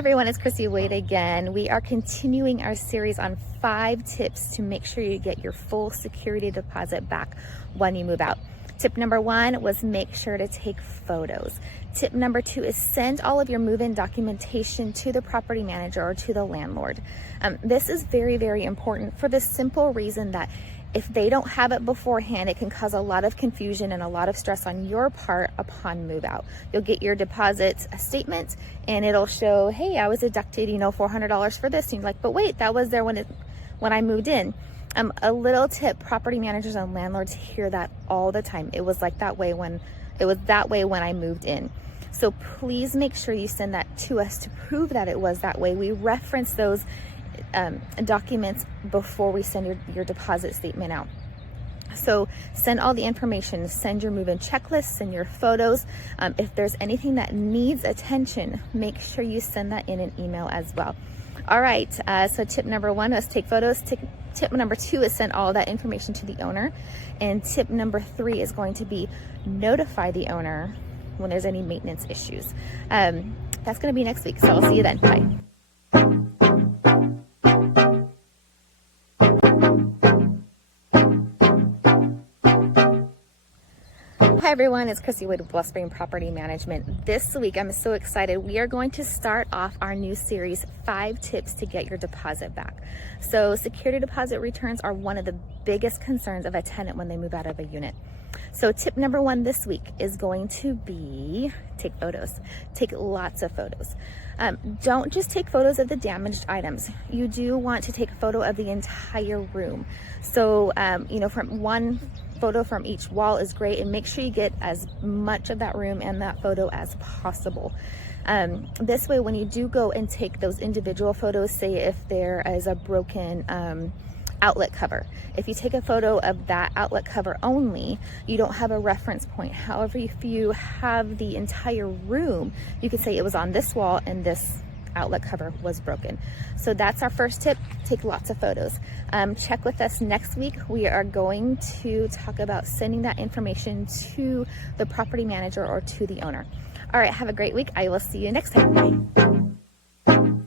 everyone, it's Chrissy Wade again. We are continuing our series on 5 tips to make sure you get your full security deposit back when you move out. Tip number 1 was make sure to take photos. Tip number 2 is send all of your move-in documentation to the property manager or to the landlord. This is very, very important for the simple reason that if they don't have it beforehand, it can cause a lot of confusion and a lot of stress on your part upon move out. You'll get your deposit statement and it'll show, hey, I was deducted, $400 for this. And you're like, but wait, that was there when I moved in. A little tip, property managers and landlords hear that all the time. It was that way when I moved in. So please make sure you send that to us to prove that it was that way. We reference those documents before we send your deposit statement out. So send all the information, send your move-in checklist, send your photos. If there's anything that needs attention, make sure you send that in an email as well. All right, so tip number 1 was take photos. Tip number 2 is send all that information to the owner. And tip number 3 is going to be notify the owner when there's any maintenance issues. That's going to be next week, so I'll see you then. Bye. Hi everyone, it's Chrissy Wade with Wellspring Property Management. This week, I'm so excited. We are going to start off our new series, 5 tips to get your deposit back. So security deposit returns are one of the biggest concerns of a tenant when they move out of a unit. So tip number 1 this week is going to be take photos. Take lots of photos. Don't just take photos of the damaged items. You do want to take a photo of the entire room. So, from one photo from each wall is great, and make sure you get as much of that room and that photo as possible. This way, when you do go and take those individual photos, say if there is a broken outlet cover, if you take a photo of that outlet cover only, you don't have a reference point. However, if you have the entire room, you could say it was on this wall and this outlet cover was broken. So that's our first tip. Take lots of photos. Check with us next week. We are going to talk about sending that information to the property manager or to the owner. All right, have a great week. I will see you next time. Bye.